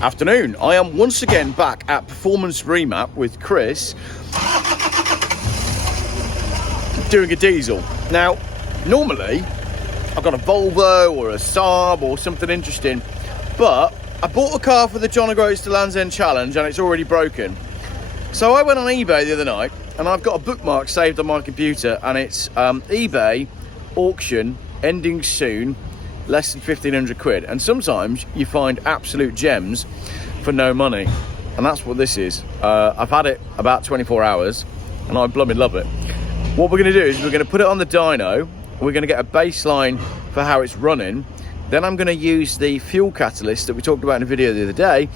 Afternoon. I am once again back at Performance Remap with Chris doing a diesel. Now, normally I've got a Volvo or a Saab or something interesting, but I bought a car for the John O'Groats to Land's End Challenge and it's already broken. So I went on eBay the other night and I've got a bookmark saved on my computer, and it's eBay auction ending soon, less than 1,500 quid. And sometimes you find absolute gems for no money, and that's what this is. I've had it about 24 hours and I blooming love it. What we're going to do is we're going to put it on the dyno. We're going to get a baseline for how it's running. Then I'm going to use the fuel catalyst that we talked about in a video the other day,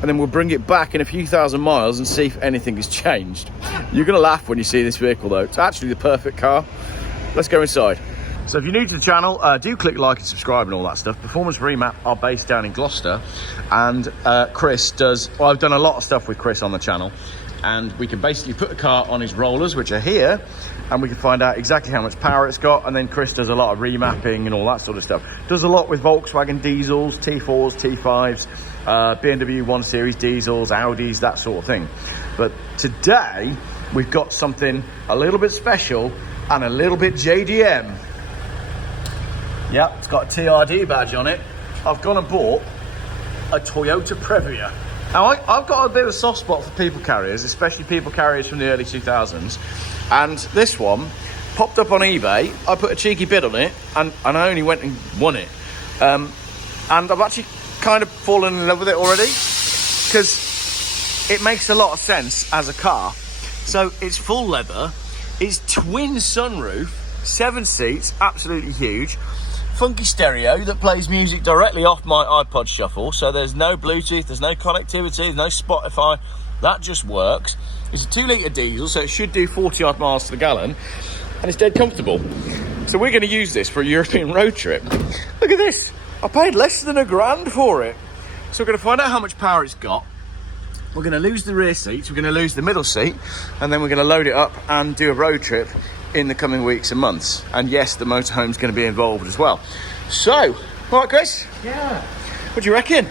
and then we'll bring it back in a few thousand miles and see if anything has changed. You're going to laugh when you see this vehicle though. It's actually the perfect car. Let's go inside. So if you're new to the channel, do click like and subscribe and all that stuff. Performance Remap are based down in Gloucester, and Chris does, well, I've done a lot of stuff with Chris on the channel, and we can basically put the car on his rollers, which are here, and we can find out exactly how much power it's got. And then Chris does a lot of remapping and all that sort of stuff. Does a lot with Volkswagen diesels, T4s, T5s, BMW 1 Series diesels, Audis, that sort of thing. But today we've got something a little bit special and a little bit JDM. Yep, it's got a TRD badge on it. I've gone and bought a Toyota Previa. Now, I've got a bit of a soft spot for people carriers, especially people carriers from the early 2000s. And this one popped up on eBay. I put a cheeky bid on it, and I only went and won it. And I've actually kind of fallen in love with it already, because it makes a lot of sense as a car. So it's full leather, it's twin sunroof, 7 seats, absolutely huge. Funky stereo that plays music directly off my iPod Shuffle, so there's no Bluetooth, there's no connectivity, there's no Spotify, that just works. It's a 2-litre diesel, so it should do 40 odd miles to the gallon, and it's dead comfortable. So we're going to use this for a European road trip. Look at this, I paid less than £1,000 for it. So we're going to find out how much power it's got. We're going to lose the rear seats, we're going to lose the middle seat, and then we're going to load it up and do a road trip in the coming weeks and months. And yes, the motorhome's going to be involved as well. So, all right, Chris? Yeah. What do you reckon?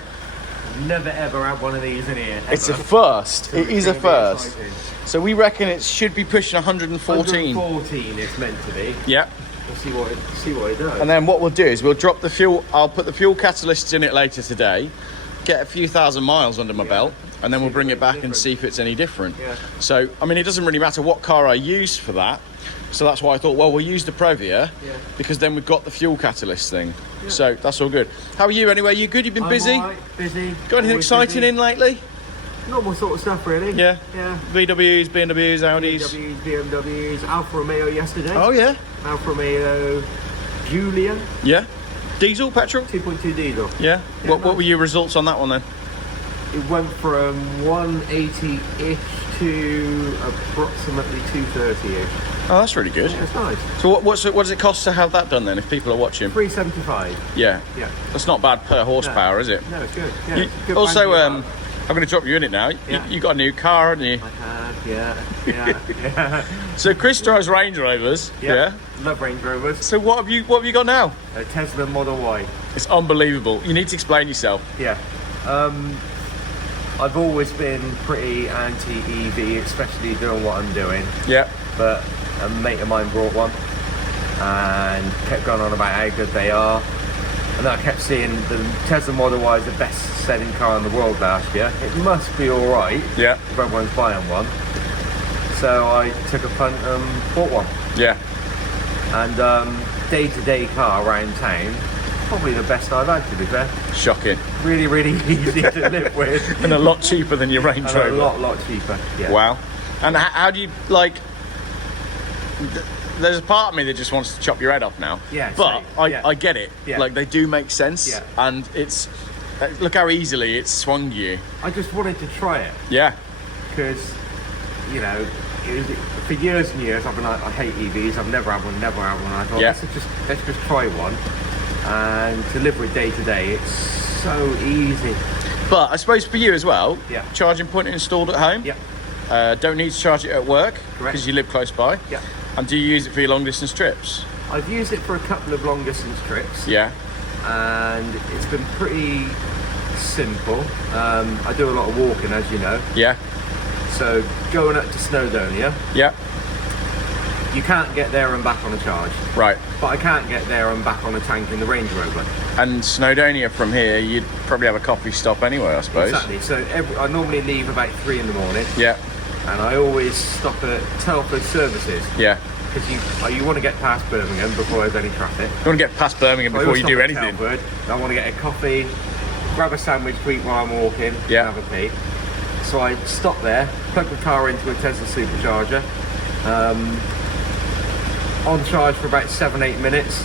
Never ever had one of these in here. Ever. It's a first. So it is a first. Exciting. So we reckon it should be pushing 114. 114 it's meant to be. Yeah. We'll see what it does. And then what we'll do is we'll drop the fuel. I'll put the fuel catalysts in it later today, get a few thousand miles under my belt, and then we'll bring it back and see if it's any different. Yeah. So, I mean, it doesn't really matter what car I use for that. So that's why I thought, well, we'll use the Previa, because then we've got the fuel catalyst thing. Yeah. So that's all good. How are you anyway? You good? You've been busy? I'm all right, busy. Got anything exciting busy in lately? Normal sort of stuff, really. Yeah. Yeah. VWs, BMWs, Audis. BMWs, Alfa Romeo yesterday. Oh, yeah. Alfa Romeo Giulia. Yeah. Diesel, petrol? 2.2 diesel. Yeah. What were your results on that one then? It went from 180-ish to approximately 230-ish. Oh, that's really good. Yeah, it's nice. So what does it cost to have that done then, if people are watching? 375. Yeah. Yeah. That's not bad per horsepower, is it? No, it's good. Yeah, it's good. Also, I'm going to drop you in it now. Yeah. You got a new car, haven't you? I have, yeah. So Chris drives Range Rovers. Yeah. Love Range Rovers. So what have you got now? A Tesla Model Y. It's unbelievable. You need to explain yourself. Yeah. I've always been pretty anti-EV, especially doing what I'm doing. Yeah. But a mate of mine brought one and kept going on about how good they are. And then I kept seeing the Tesla Model Y is the best selling car in the world last year. It must be all right. Yeah. If everyone's buying one. So I took a punt and bought one. Yeah. And day-to-day car around town, probably the best I've had, to be fair. Shocking. Really, really easy to live with. And a lot cheaper than your Range Rover. And a lot cheaper. Yeah. Wow. And how do you, like, there's a part of me that just wants to chop your head off now. Yeah. But I get it. Yeah. Like, they do make sense. Yeah. And it's, look how easily it's swung you. I just wanted to try it. Yeah. Because, you know, for years and years I've been like, I hate EVs, I've never had one. I thought, let's just try one. And to live with day to day, it's so easy. But I suppose for you as well, yeah. Charging point installed at home. Yeah. Don't need to charge it at work because you live close by. Yeah. And do you use it for your long distance trips? I've used it for a couple of long distance trips. Yeah. And it's been pretty simple. I do a lot of walking, as you know. Yeah. So going up to Snowdonia, Yeah. you can't get there and back on a charge. Right. But I can't get there and back on a tank in the Range Rover. And Snowdonia from here, you'd probably have a coffee stop anyway, I suppose. Exactly. So I normally leave about 3 in the morning. Yeah. And I always stop at Telford Services. Yeah. Because you want to get past Birmingham before there's any traffic. You want to get past Birmingham before you do anything. Telford, I want to get a coffee, grab a sandwich to eat while I'm walking, Yeah. and have a pee. So I stop there, plug the car into a Tesla supercharger, on charge for about 7-8 minutes,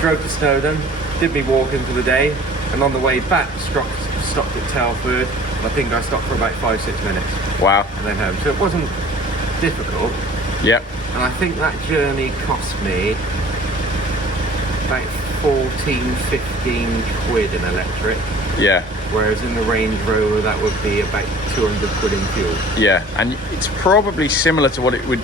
drove to Snowdon, did me walking for the day, and on the way back stopped at Telford. I think I stopped for about 5-6 minutes. Wow. And then home. So it wasn't difficult. Yep. And I think that journey cost me about 14-15 quid in electric. Yeah. Whereas in the Range Rover that would be about 200 quid in fuel. Yeah. And it's probably similar to what it would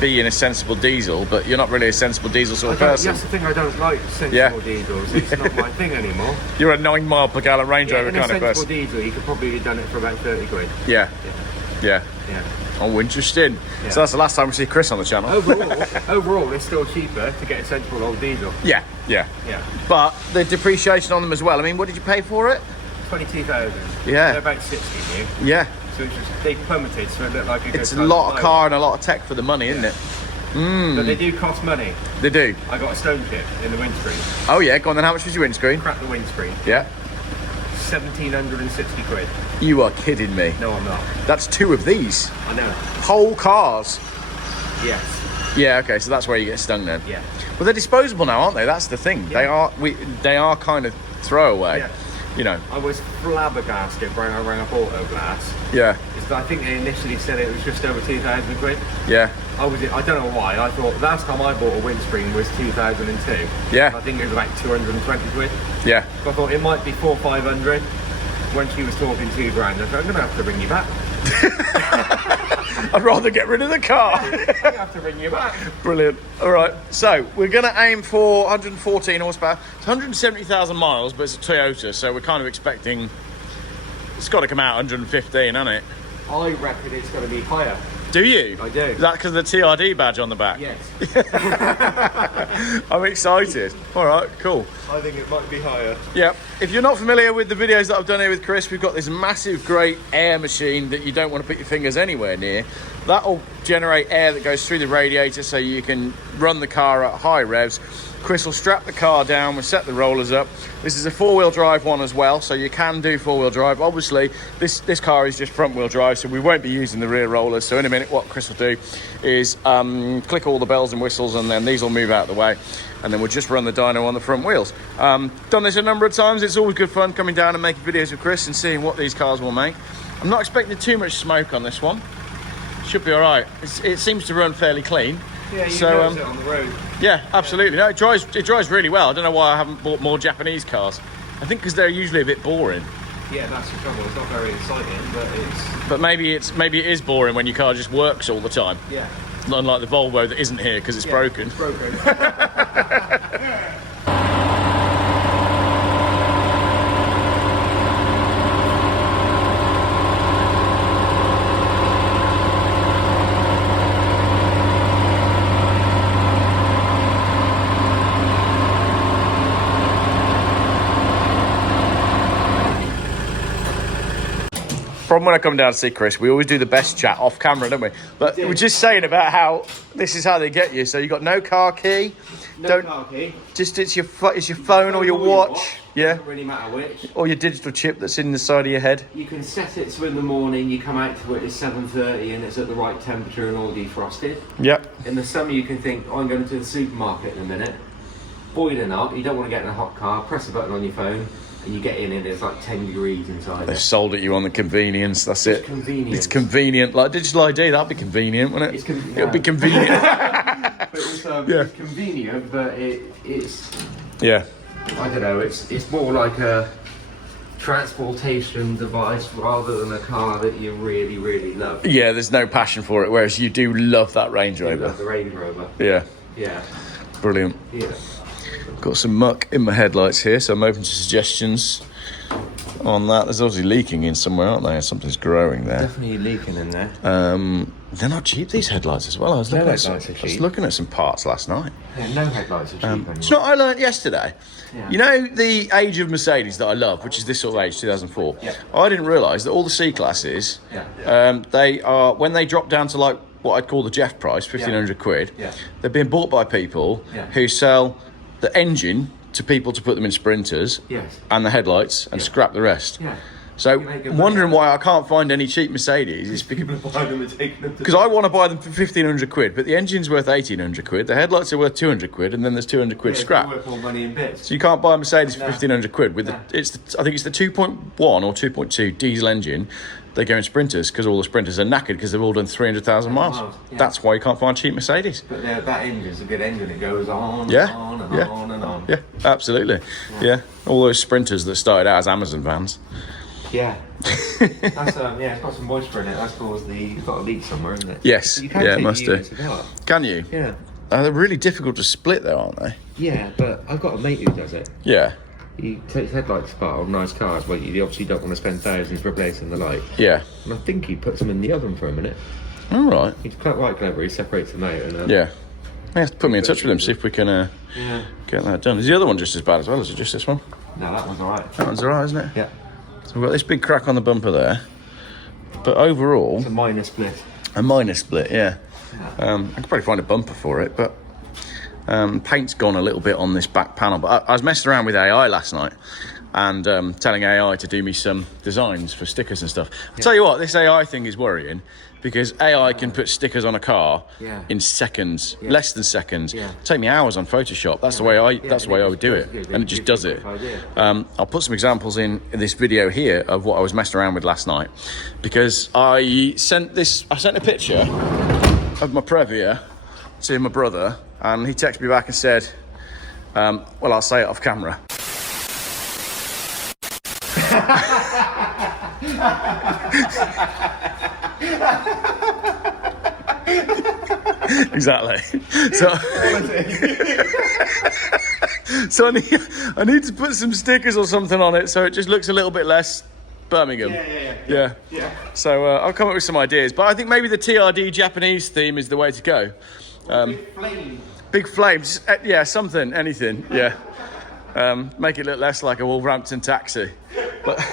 be in a sensible diesel, but you're not really a sensible diesel sort of person. That's the thing, I don't like sensible diesels. It's not my thing anymore. You're a 9 mile per gallon Range Rover kind of person. In a sensible diesel, you could probably have done it for about 30 quid. Yeah. Yeah. Yeah. Oh, interesting. Yeah. So that's the last time we see Chris on the channel. Overall, it's still cheaper to get a sensible old diesel. Yeah. Yeah. Yeah. But the depreciation on them as well. I mean, what did you pay for it? 22,000. Yeah. They're about 60 new. Yeah. So it's just, they plummeted, so it looked like it's a lot of car and a lot of tech for the money, isn't it? But they do cost money. They do. I got a stone chip in the windscreen. Oh yeah, go on then. How much was your windscreen? Cracked the windscreen. Yeah. 1,760 quid. You are kidding me. No, I'm not. That's 2 of these. I know. Whole cars. Yes. Yeah. Okay. So that's where you get stung then. Yeah. Well, they're disposable now, aren't they? That's the thing. Yeah. They are kind of throwaway. Yeah. You know. I was flabbergasted when I rang up Auto Glass. Yeah. I think they initially said it was just over 2,000 quid. Yeah. I don't know why. I thought last time I bought a windscreen was 2002. Yeah. I think it was about 220 quid. Yeah. So I thought it might be 400-500. When she was talking 2 grand, I thought I'm gonna have to ring you back. I'd rather get rid of the car. I have to ring you back. Brilliant. All right. So we're going to aim for 114 horsepower. It's 170,000 miles, but it's a Toyota, so we're kind of expecting it's got to come out 115, hasn't it? I reckon it's going to be higher. Do you? I do. Is that because of the TRD badge on the back? Yes. I'm excited. All right, cool. I think it might be higher. Yeah. If you're not familiar with the videos that I've done here with Chris, we've got this massive, great air machine that you don't want to put your fingers anywhere near. That'll generate air that goes through the radiator so you can run the car at high revs. Chris will strap the car down, we'll set the rollers up. This is a 4-wheel drive one as well, so you can do 4-wheel drive. Obviously, this car is just front-wheel drive, so we won't be using the rear rollers. So in a minute, what Chris will do is click all the bells and whistles, and then these will move out of the way. And then we'll just run the dyno on the front wheels. Done this a number of times. It's always good fun coming down and making videos with Chris and seeing what these cars will make. I'm not expecting too much smoke on this one. Should be all right. It seems to run fairly clean. Yeah, you notice it on the road. Yeah, absolutely. No, it drives really well. I don't know why I haven't bought more Japanese cars. I think because they're usually a bit boring. Yeah, that's the trouble. It's not very exciting, but it's... But maybe it is boring when your car just works all the time. Yeah. Unlike the Volvo that isn't here because it's broken. It's broken. From when I come down to see Chris, we always do the best chat off camera, don't we? But we're just saying about how this is how they get you. So you got no car key. Car key. Just it's your phone or your watch. Yeah. Doesn't really matter which. Or your digital chip that's in the side of your head. You can set it so in the morning you come out to it at 7:30 and it's at the right temperature and all defrosted. Yep. In the summer you can think, I'm going to the supermarket in a minute. Boiling up, you don't want to get in a hot car, press a button on your phone and you get in and it's like 10 degrees inside. They've sold it you on the convenience, that's it. Convenient. It's convenient. Like digital ID, that'd be convenient, wouldn't it? It'll be convenient. But it's convenient, but it's... Yeah. I don't know, it's more like a transportation device rather than a car that you really, really love. Yeah, there's no passion for it, whereas you do love that Range Rover. I love the Range Rover. Yeah. Yeah. Brilliant. Yeah. Got some muck in my headlights here, so I'm open to suggestions. on that. There's obviously leaking in somewhere, aren't they? Something's growing there. Definitely leaking in there. They're not cheap, these headlights as well. I was looking at some parts last night. Yeah, no headlights are cheap anymore. It's not what I learned yesterday. Yeah. You know the age of Mercedes that I love, which is this sort of age, 2004. Yeah. I didn't realise that all the C classes, they are, when they drop down to like what I'd call the Geoff price, 1,500 quid. Yeah. They're being bought by people who sell the engine to people to put them in sprinters, and the headlights, and scrap the rest. Yeah. So I'm wondering why I can't find any cheap Mercedes. It's because I want to buy them for 1,500 quid, but the engine's worth 1,800 quid, the headlights are worth 200 quid, and then there's 200 quid scrap. Worth more money in bits. So you can't buy a Mercedes for 1,500 quid with I think it's the 2.1 or 2.2 diesel engine. They go in sprinters because all the sprinters are knackered because they've all done 300,000 miles. Yeah. That's why you can't find cheap Mercedes. But that engine's a good engine. It goes on and on and on and on. Yeah, absolutely. Yeah. All those sprinters that started out as Amazon vans. Yeah. That's it's got some moisture in it. That's caused it's got a leak somewhere, isn't it? Yes. You can it must do. Can you? Yeah. They're really difficult to split though, aren't they? Yeah, but I've got a mate who does it. Yeah. He takes headlights apart on nice cars where you obviously don't want to spend thousands replacing the light. Yeah. And I think he puts them in the oven for a minute. All right. He's quite clever. He separates them out. And, yeah. You have to put me in touch with him, see if we can get that done. Is the other one just as bad as well, or is it just this one? No, that one's all right. That one's all right, isn't it? Yeah. So we've got this big crack on the bumper there. But overall... It's a minor split. A minor split, yeah. I could probably find a bumper for it, but... paint's gone a little bit on this back panel. But I was messing around with AI last night and telling AI to do me some designs for stickers and stuff. I'll tell you what, this AI thing is worrying because AI can put stickers on a car in seconds, less than seconds. Take me hours on Photoshop. That's the way I would do it, and it just does it. I'll put some examples in this video here of what I was messing around with last night because I sent a picture of my Previa to my brother, and he texted me back and said, well, I'll say it off camera. Exactly. So I need to put some stickers or something on it so it just looks a little bit less Birmingham. Yeah. So I'll come up with some ideas, but I think maybe the TRD Japanese theme is the way to go. Big flames, something, anything, make it look less like a Wolverhampton taxi. But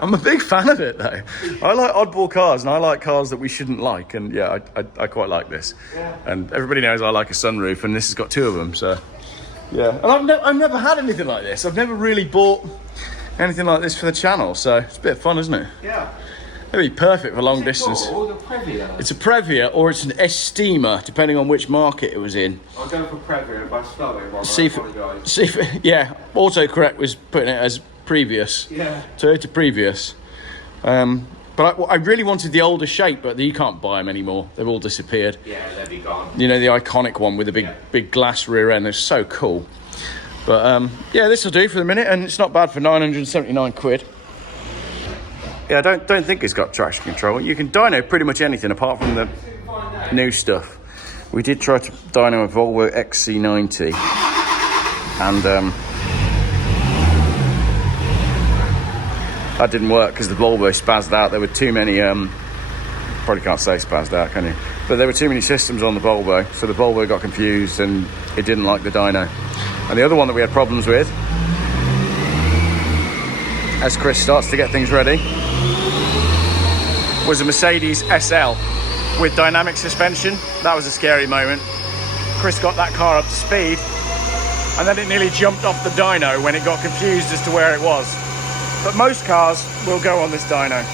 I'm a big fan of it though. I like oddball cars and I like cars that we shouldn't like, and I quite like this. And everybody knows I like a sunroof, and this has got two of them, so and I've never had anything like this. I've never really bought anything like this for the channel, so it's a bit of fun, isn't it? Yeah. It'd be perfect for long distance. It's a Previa or it's an Estima, depending on which market it was in. I'll go for Previa by spelling. Autocorrect was putting it as previous. Toyota Previous. But I really wanted the older shape, but you can't buy them anymore. They've all disappeared. Yeah, they'll be gone. You know, the iconic one with the big glass rear end. They're so cool. But this will do for the minute, and it's not bad for 979 quid. Yeah, I don't think it's got traction control. You can dyno pretty much anything apart from the new stuff. We did try to dyno a Volvo XC90, and that didn't work because the Volvo spazzed out. There were too many, probably can't say spazzed out, can you? But there were too many systems on the Volvo, so the Volvo got confused and it didn't like the dyno. And the other one that we had problems with, as Chris starts to get things ready, was a Mercedes SL with dynamic suspension. That was a scary moment. Chris got that car up to speed and then it nearly jumped off the dyno when it got confused as to where it was. But most cars will go on this dyno.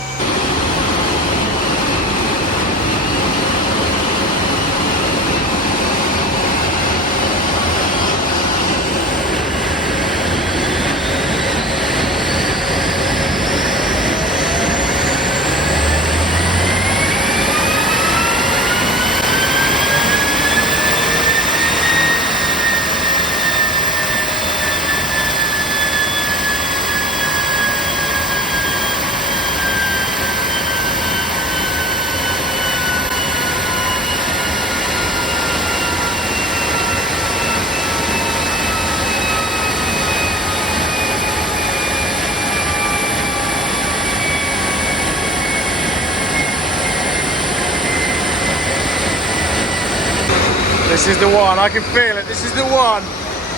This is the one. I can feel it. This is the one.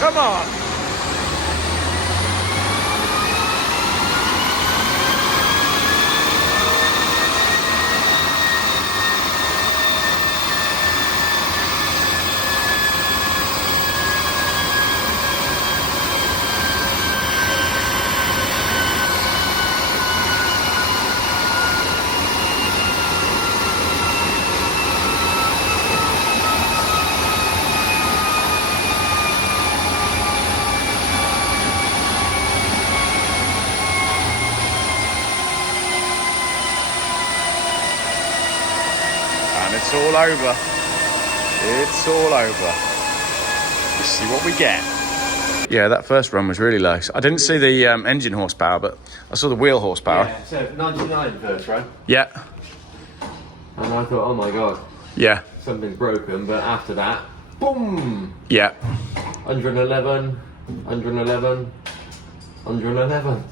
Come on. It's all over. It's all over. Let's see what we get. Yeah, that first run was really low. I didn't see the engine horsepower, but I saw the wheel horsepower. Yeah, so 99 first run. Yeah. And I thought, oh my god. Yeah. Something's broken, but after that, boom! Yeah. 111, 111, 111.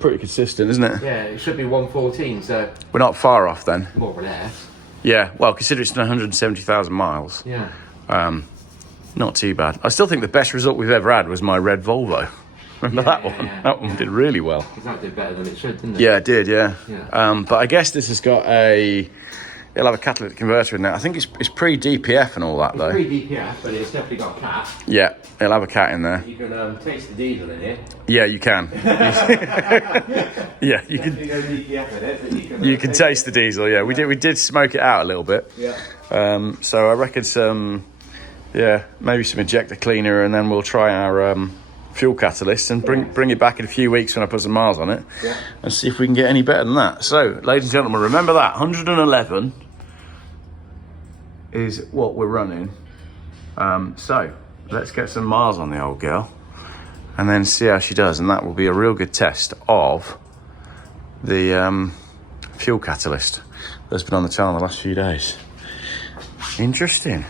Pretty consistent, isn't it? Yeah, it should be 114, so... We're not far off then. More or less. Yeah, well, consider it's done 170,000 miles. Yeah. Not too bad. I still think the best result we've ever had was my red Volvo. Remember that one? Yeah. That one did really well. Because that did better than it should, didn't it? Yeah, it did, yeah. Yeah. But I guess this has got it'll have a catalytic converter in there. I think it's pre-DPF and all that, though. It's pre-DPF, but it's definitely got a cat. Yeah, it'll have a cat in there. You can taste the diesel in here. Yeah, you can. Yeah, you can. Go DPF in it, but You can taste the diesel. Yeah, we did smoke it out a little bit. Yeah. So I reckon maybe some injector cleaner, and then we'll try our fuel catalyst and bring it back in a few weeks when I put some miles on it, and see if we can get any better than that. So, ladies and gentlemen, remember that 111 is what we're running. So let's get some miles on the old girl, and then see how she does, and that will be a real good test of the fuel catalyst that's been on the channel the last few days. Interesting.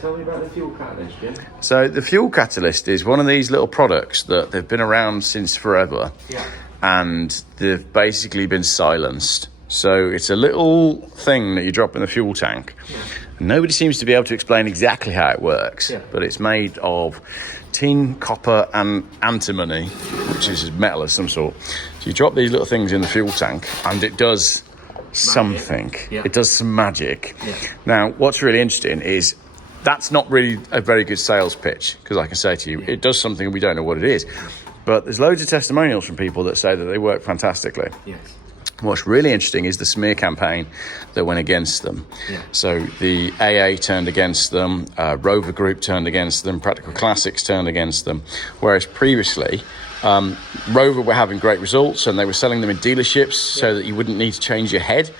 Tell me about the fuel catalyst, Jim. So the fuel catalyst is one of these little products that they've been around since forever. Yeah. And they've basically been silenced. So it's a little thing that you drop in the fuel tank. Yeah. Nobody seems to be able to explain exactly how it works, but it's made of tin, copper and antimony, which is metal of some sort. So you drop these little things in the fuel tank and it does something. Yeah. It does some magic. Yeah. Now, what's really interesting is that's not really a very good sales pitch, because I can say to you, it does something and we don't know what it is. But there's loads of testimonials from people that say that they work fantastically. Yes. What's really interesting is the smear campaign that went against them. Yeah. So the AA turned against them, Rover Group turned against them, Practical Classics turned against them. Whereas previously, Rover were having great results and they were selling them in dealerships so that you wouldn't need to change your head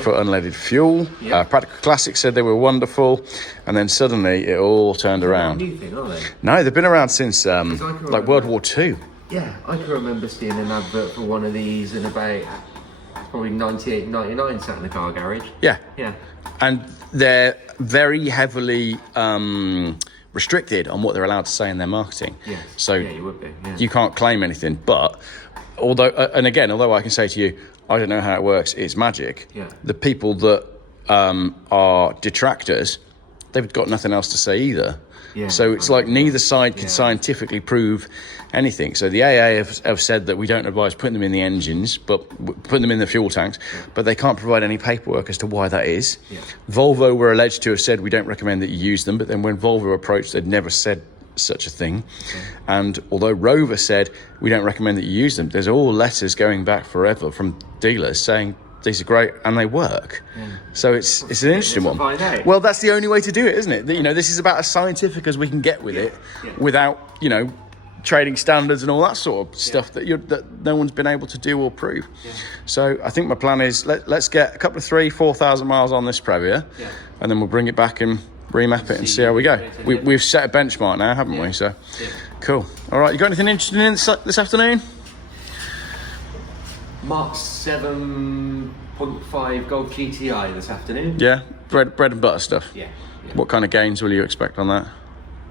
for unleaded fuel. Practical Classics said they were wonderful, and then suddenly it all turned around. New thing, aren't they? No, they've been around since like World War II. Yeah, I can remember seeing an advert for one of these in about probably 98, 99, sat in the car garage. Yeah. Yeah. And they're very heavily restricted on what they're allowed to say in their marketing. Yes. So yeah, you would be. Yeah. you can't claim anything. But although I can say to you, I don't know how it works, it's magic. Yeah. The people that are detractors, they've got nothing else to say either. Yeah. So it's like neither side can scientifically prove anything. So the AA have said that we don't advise putting them in the engines, but putting them in the fuel tanks, but they can't provide any paperwork as to why that is. Yeah. Volvo were alleged to have said we don't recommend that you use them, but then when Volvo approached, they'd never said such a thing. And although Rover said we don't recommend that you use them, there's all letters going back forever from dealers saying these are great and they work. So it's an interesting one. Well, that's the only way to do it, isn't it? You know, this is about as scientific as we can get with it without, you know, trading standards and all that sort of stuff that no one's been able to do or prove. So I think my plan is let's get a couple of 3,000-4,000 miles on this Previa, and then we'll bring it back and remap it and see how we go. We've set a benchmark now, haven't we? So cool. All right, you got anything interesting in this afternoon? Mark 7.5 Golf GTI this afternoon. Yeah, bread and butter stuff. Yeah. What kind of gains will you expect on that?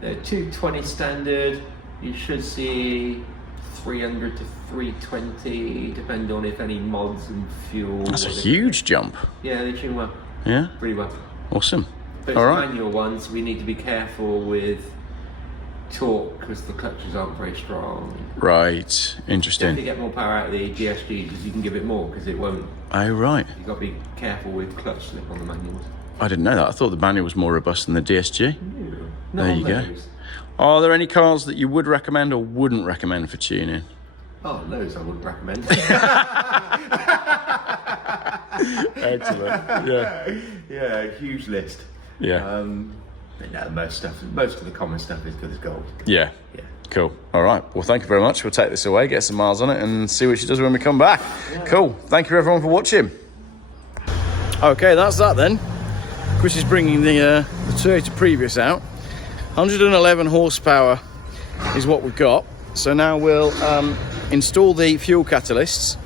220 standard. You should see 300 to 320, depending on if any mods and fuel. That's a huge jump. Yeah, they tune well. Yeah, Pretty well. awesome. But All it's right. manual ones, we need to be careful with torque because the clutches aren't very strong. Right, interesting. Definitely get more power out of the DSG because you can give it more because it won't. Oh, right. You've got to be careful with clutch slip on the manuals. I didn't know that. I thought the manual was more robust than the DSG. No, There you go. Are there any cars that you would recommend or wouldn't recommend for tuning? Oh, loads I wouldn't recommend. Excellent. Yeah. Yeah, huge list. Yeah. But no, most of the common stuff is good as gold. Yeah. Yeah. Cool. All right. Well, thank you very much. We'll take this away, get some miles on it, and see what she does when we come back. Yeah. Cool. Thank you, everyone, for watching. Okay, that's that then. Chris is bringing the Toyota Previous out. 111 horsepower is what we've got. So now we'll install the fuel catalysts,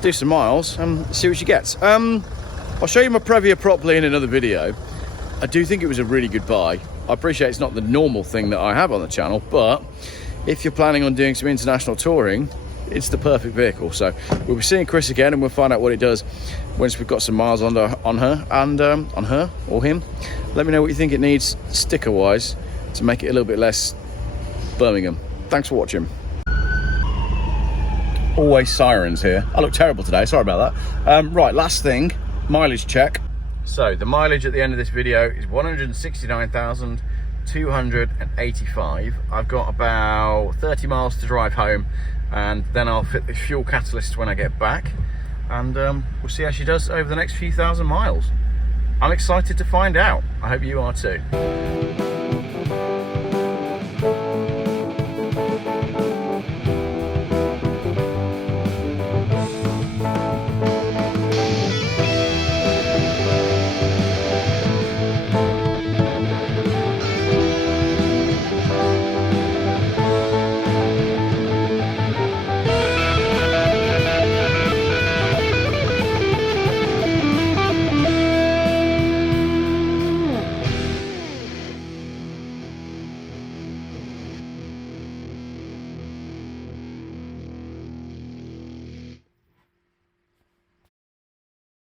do some miles, and see what she gets. I'll show you my Previa properly in another video. I do think it was a really good buy. I appreciate it's not the normal thing that I have on the channel, but if you're planning on doing some international touring, it's the perfect vehicle. So we'll be seeing Chris again, and we'll find out what it does once we've got some miles on her and on her or him. Let me know what you think it needs sticker wise to make it a little bit less Birmingham. Thanks for watching. Always sirens here. I look terrible today, sorry about that. Right, last thing, mileage check. So the mileage at the end of this video is 169,285. I've got about 30 miles to drive home, and then I'll fit the fuel catalyst when I get back, and we'll see how she does over the next few thousand miles. I'm excited to find out. I hope you are too.